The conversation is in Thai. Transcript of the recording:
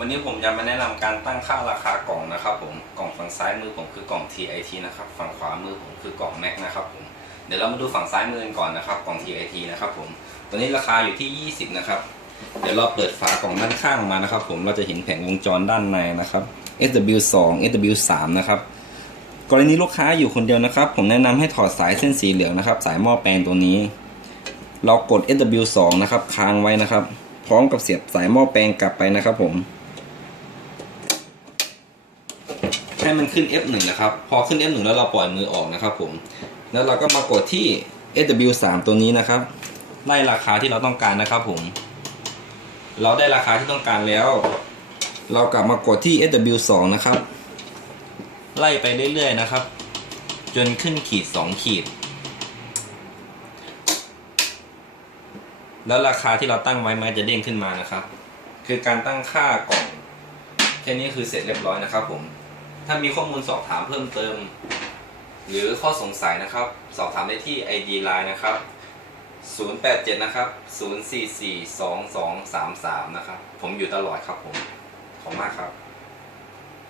วันนี้ผมจะมาแนะนำการตั้งค่าราคากล่องนะครับผมกล่องฝั่งซ้ายมือผมคือกล่อง TIT นะครับ ฝั่งขวามือผมคือกล่อง Mac นะครับผมเดี๋ยวเรามาดูฝั่งซ้ายมือกันก่อนนะครับกล่อง TIT นะครับผมตัวนี้ราคาอยู่ที่ 20 นะครับ เดี๋ยวเราเปิดฝากล่องด้านข้างมานะครับ ผมเราจะเห็นแผงวงจรด้านในนะครับ SW2 SW3 นะครับกรณีลูกค้าอยู่คนเดียวนะครับ ผมแนะนำให้ถอดสายเส้นสีเหลืองนะครับ สายหม้อแปลงตัวนี้ เรากด SW2 นะครับค้างไว้นะครับ พร้อมกับเสียบสายหม้อแปลงกลับไปนะครับผม ให้มันขึ้น F1 นะครับ พอขึ้น F1 แล้วเราปล่อยมือออกนะครับผม แล้วเราก็มากดที่ SW3 ตัวนี้นะครับ ไล่ราคาที่เราต้องการนะครับผม เราได้ราคาที่ต้องการแล้ว เรากลับมากดที่ SW2 นะครับ ไล่ไปเรื่อยๆนะครับ จนขึ้นขีด 2 ขีด แล้วราคาที่เราตั้งไว้มันจะเด้งขึ้นมานะครับ คือการตั้งค่ากล่องแค่นี้คือเสร็จเรียบร้อยนะครับผม ถ้ามีข้อมูลสอบถามเพิ่มเติม หรือข้อสงสัยนะครับ สอบถามได้ที่ ID Line นะครับ 087 นะครับ 0442233 นะครับ ผมอยู่ตลอดครับผม ขอบคุณมากครับ